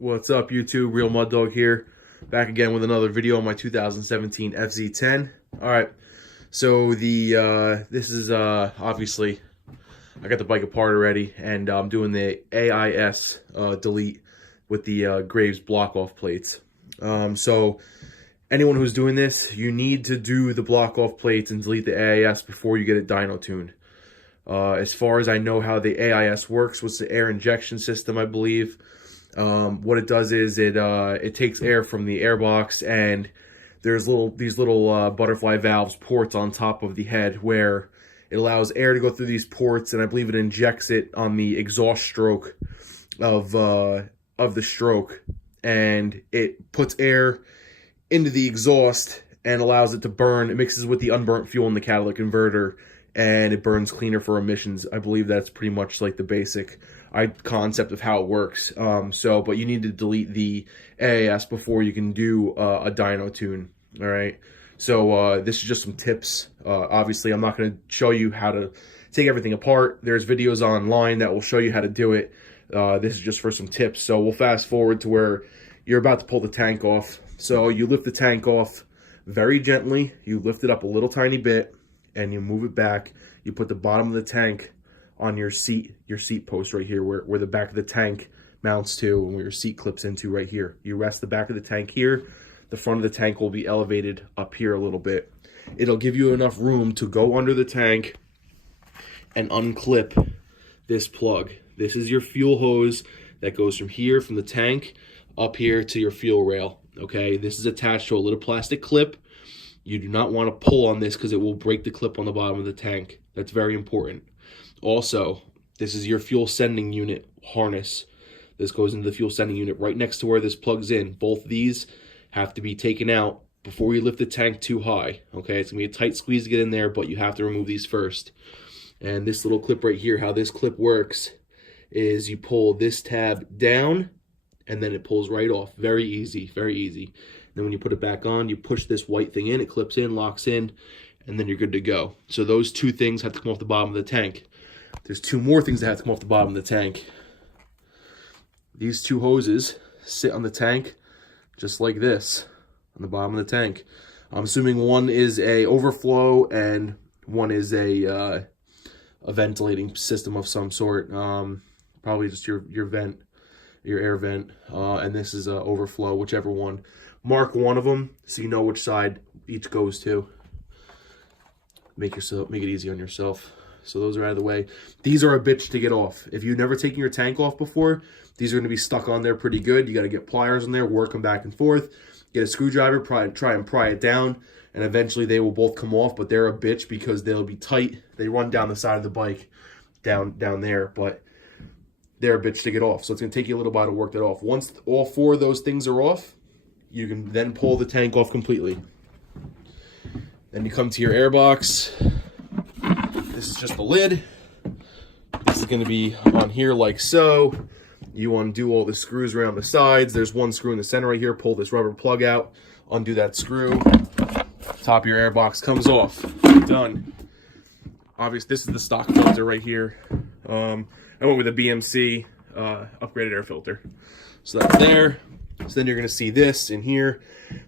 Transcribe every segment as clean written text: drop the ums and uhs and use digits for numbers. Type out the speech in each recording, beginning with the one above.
What's up, YouTube? Real Mud Dog here, back again with another video on my 2017 FZ10. All right, so this is obviously I got the bike apart already, and I'm doing the AIS delete with the Graves block off plates. So anyone who's doing this, you need to do the block off plates and delete the AIS before you get it dyno tuned. As far as I know how the AIS works, what's the air injection system, I believe. What it does is it takes air from the airbox, and there's these little butterfly valves ports on top of the head where it allows air to go through these ports, and I believe it injects it on the exhaust stroke of the stroke, and it puts air into the exhaust and allows it to burn. It mixes with the unburnt fuel in the catalytic converter, and it burns cleaner for emissions. I believe that's pretty much like the basic concept of how it works. But you need to delete the AIS before you can do a dyno tune. All right. So this is just some tips. Obviously, I'm not going to show you how to take everything apart. There's videos online that will show you how to do it. This is just for some tips. So we'll fast forward to where you're about to pull the tank off. So you lift the tank off very gently. You lift it up a little tiny bit, and you move it back. You put the bottom of the tank on your seat post right here, where the back of the tank mounts to, and where your seat clips into right here. You rest the back of the tank here. The front of the tank will be elevated up here a little bit. It'll give you enough room to go under the tank and unclip this plug. This is your fuel hose that goes from here, from the tank, up here to your fuel rail. Okay, this is attached to a little plastic clip. You do not want to pull on this because it will break the clip on the bottom of the tank. That's very important. Also, this is your fuel sending unit harness. This goes into the fuel sending unit right next to where this plugs in. Both these have to be taken out before you lift the tank too high. Okay, it's going to be a tight squeeze to get in there, but you have to remove these first. And this little clip right here, how this clip works is you pull this tab down, and then it pulls right off. Very easy, very easy. Then when you put it back on, you push this white thing in, it clips in, locks in, and then you're good to go. So those two things have to come off the bottom of the tank. There's two more things that have to come off the bottom of the tank. These two hoses sit on the tank just like this, on the bottom of the tank. I'm assuming one is a overflow and one is a ventilating system of some sort. Probably just your vent, your air vent, and this is a overflow, whichever one. Mark one of them so you know which side each goes to. Make it easy on yourself. So those are out of the way. These are a bitch to get off. If you've never taken your tank off before, these are going to be stuck on there pretty good. You got to get pliers in there, work them back and forth, get a screwdriver, try and pry it down, and eventually they will both come off. But they're a bitch because they'll be tight. They run down the side of the bike, down there, but they're a bitch to get off. So it's going to take you a little while to work that off. Once all four of those things are off, you can then pull the tank off completely. Then you come to your airbox. This is just the lid. This is going to be on here like so. You undo all the screws around the sides. There's one screw in the center right here. Pull this rubber plug out. Undo that screw. Top of your airbox comes off. Done. Obviously, this is the stock filter right here. I went with a BMC upgraded air filter. So that's there. So then you're going to see this in here.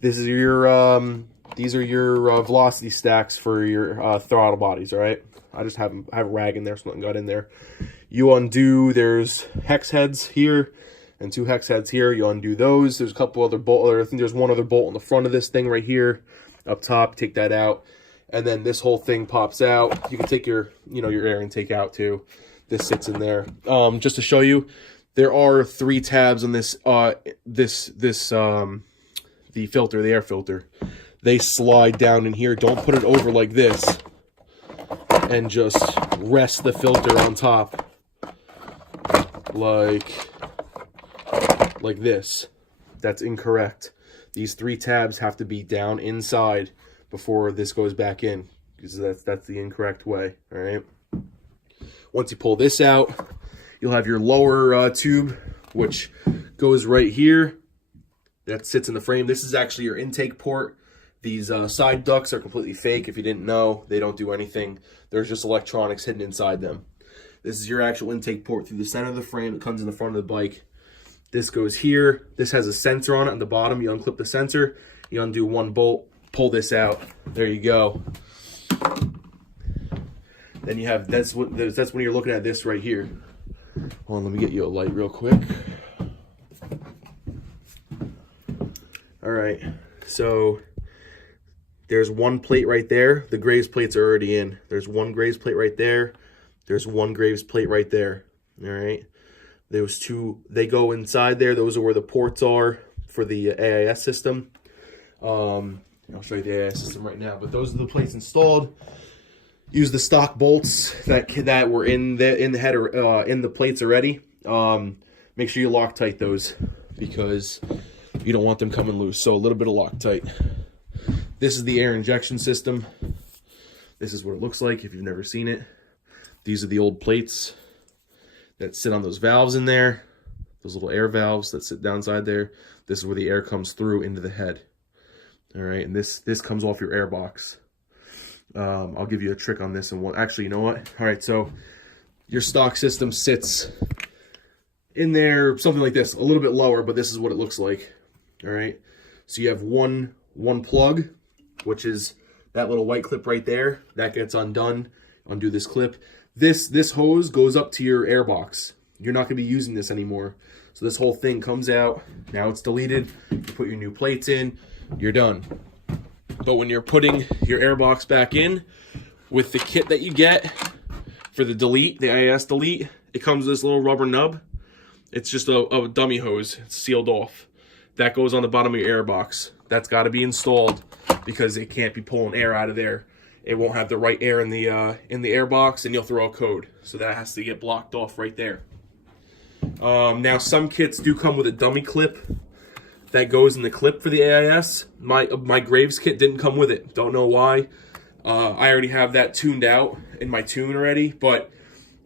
This is your these are your velocity stacks for your throttle bodies, all right? I just have a rag in there, so nothing got in there. You undo, there's hex heads here and two hex heads here. You undo those. There's a couple other bolts. I think there's one other bolt on the front of this thing right here up top. Take that out. And then this whole thing pops out. You can take your air intake out too. This sits in there. Just to show you, there are 3 tabs on this the filter, the air filter. They slide down in here. Don't put it over like this and just rest the filter on top like this. That's incorrect. These 3 tabs have to be down inside before this goes back in, because that's the incorrect way. All right. Once you pull this out, you'll have your lower tube, which goes right here. That sits in the frame. This is actually your intake port. These side ducts are completely fake. If you didn't know, they don't do anything. There's just electronics hidden inside them. This is your actual intake port through the center of the frame. It comes in the front of the bike. This goes here. This has a sensor on it on the bottom. You unclip the sensor, you undo one bolt, pull this out. There you go. Then you have, that's when you're looking at this right here. Hold on, let me get you a light real quick. All right, so there's one plate right there. The Graves plates are already in. There's one Graves plate right there. There's one Graves plate right there. All right, those two, they go inside there. Those are where the ports are for the AIS system. I'll show you the AIS system right now, but those are the plates installed. Use the stock bolts that were in the header in the plates already. Make sure you Loctite those because you don't want them coming loose. So a little bit of Loctite. This is the air injection system. This is what it looks like if you've never seen it. These are the old plates that sit on those valves in there. Those little air valves that sit downside there. This is where the air comes through into the head. All right, and this comes off your air box. I'll give you a trick on this and one. Actually, you know what? All right, so your stock system sits in there, something like this, a little bit lower, but this is what it looks like. All right, so you have one plug, which is that little white clip right there. That gets undone. Undo this clip. This hose goes up to your air box. You're not going to be using this anymore. So this whole thing comes out. Now it's deleted. You put your new plates in. You're done. But when you're putting your air box back in with the kit that you get for the delete, the AIS delete, it comes with this little rubber nub. It's just a dummy hose. It's sealed off. That goes on the bottom of your air box. That's got to be installed because it can't be pulling air out of there. It won't have the right air in the air box, and you'll throw a code. So that has to get blocked off right there. Now some kits do come with a dummy clip that goes in the clip for the AIS. My Graves kit didn't come with it. Don't know why. I already have that tuned out in my tune already. But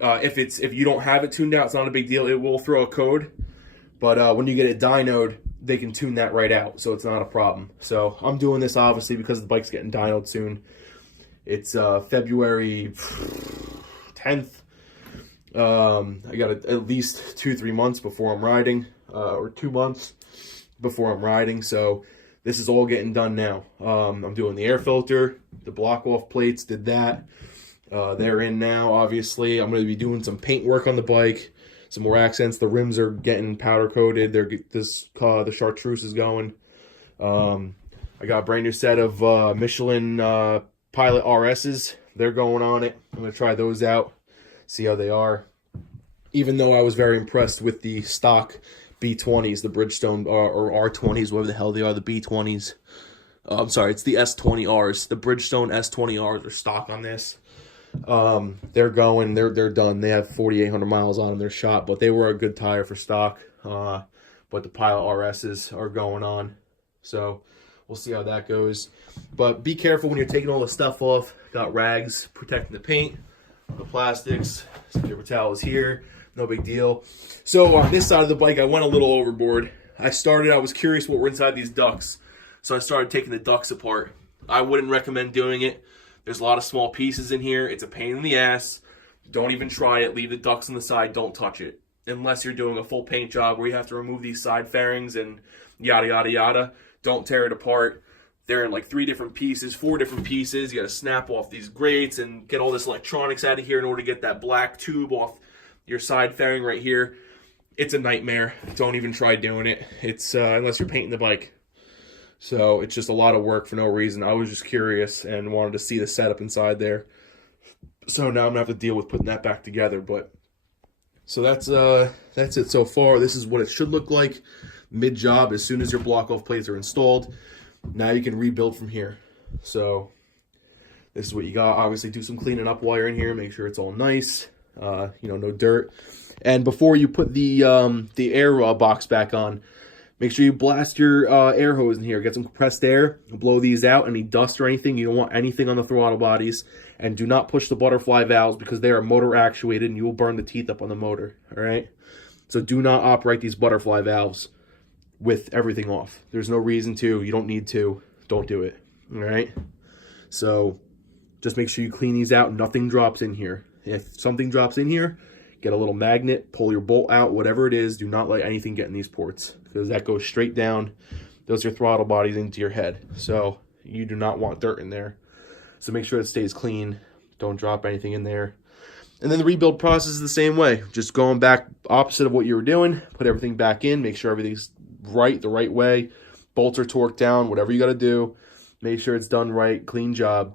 if you don't have it tuned out, it's not a big deal. It will throw a code. But when you get it dynoed, they can tune that right out, so it's not a problem. So I'm doing this obviously because the bike's getting dynoed soon. It's February 10th. I got at least 2-3 months before I'm riding, or 2 months before I'm riding. So this is all getting done now. I'm doing the air filter, the block off plates, did that. They're in now, obviously. I'm going to be doing some paint work on the bike, some more accents. The rims are getting powder coated. The chartreuse is going. I got a brand new set of Michelin Pilot RSs. They're going on it. I'm going to try those out, see how they are. Even though I was very impressed with the stock B20s, the Bridgestone or R20s, whatever the hell they are, the B20s. I'm sorry, it's the S20Rs. The Bridgestone S20Rs are stock on this. They're going, they're done. They have 4,800 miles on them. They're shot, but they were a good tire for stock. But the Pilot RSs are going on. So we'll see how that goes. But be careful when you're taking all the stuff off. Got rags protecting the paint, the plastics. Some paper towels here. No big deal. So on this side of the bike, I went a little overboard. I was curious what were inside these ducts. So I started taking the ducts apart. I wouldn't recommend doing it. There's a lot of small pieces in here. It's a pain in the ass. Don't even try it. Leave the ducts on the side. Don't touch it. Unless you're doing a full paint job where you have to remove these side fairings and yada, yada, yada. Don't tear it apart. They're in like 4 different pieces. You got to snap off these grates and get all this electronics out of here in order to get that black tube off your side fairing right here. It's a nightmare. Don't even try doing it. It's unless you're painting the bike. So it's just a lot of work for no reason. I was just curious and wanted to see the setup inside there. So now I'm gonna have to deal with putting that back together. But so that's it so far. This is what it should look like mid job. As soon as your block off plates are installed, now you can rebuild from here. So this is what you got. Obviously, do some cleaning up while you're in here. Make sure it's all nice. No dirt. And before you put the air box back on, make sure you blast your air hose in here. Get some compressed air. Blow these out. Any dust or anything. You don't want anything on the throttle bodies. And do not push the butterfly valves because they are motor actuated and you will burn the teeth up on the motor. All right? So do not operate these butterfly valves with everything off. There's no reason to. You don't need to. Don't do it. All right? So just make sure you clean these out. Nothing drops in here. If something drops in here, get a little magnet, pull your bolt out, whatever it is. Do not let anything get in these ports, because that goes straight down. Those are throttle bodies into your head. So you do not want dirt in there. So make sure it stays clean. Don't drop anything in there. And then the rebuild process is the same way. Just going back opposite of what you were doing. Put everything back in. Make sure everything's right, the right way. Bolts are torqued down. Whatever you got to do. Make sure it's done right. Clean job.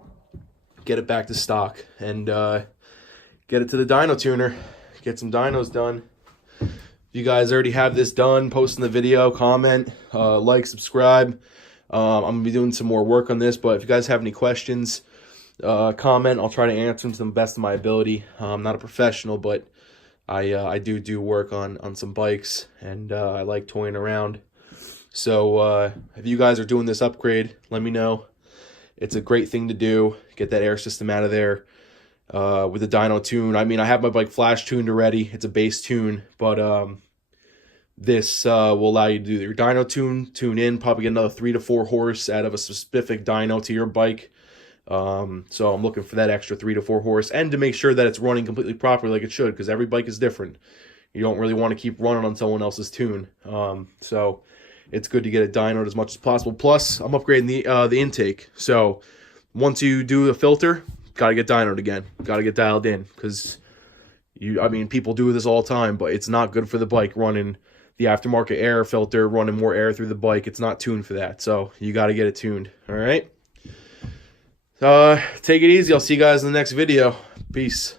Get it back to stock. And get it to the dyno tuner. Get some dynos done. If you guys already have this done, post in the video, comment, like, subscribe. I'm going to be doing some more work on this. But if you guys have any questions, comment. I'll try to answer them to the best of my ability. I'm not a professional, but I do work on some bikes, and I like toying around. So if you guys are doing this upgrade, let me know. It's a great thing to do. Get that air system out of there with the dyno tune. I mean, I have my bike flash tuned already. It's a base tune, but this will allow you to do your dyno tune in, probably get another 3 to 4 horse out of a specific dyno to your bike. So I'm looking for that extra 3 to 4 horse, and to make sure that it's running completely properly like it should, because every bike is different. You don't really want to keep running on someone else's tune. So it's good to get it dynoed as much as possible. Plus, I'm upgrading the intake. So once you do the filter, got to get dynoed again. Got to get dialed in, because I mean, people do this all the time, but it's not good for the bike running the aftermarket air filter, running more air through the bike. It's not tuned for that. So you got to get it tuned. All right. Take it easy. I'll see you guys in the next video. Peace.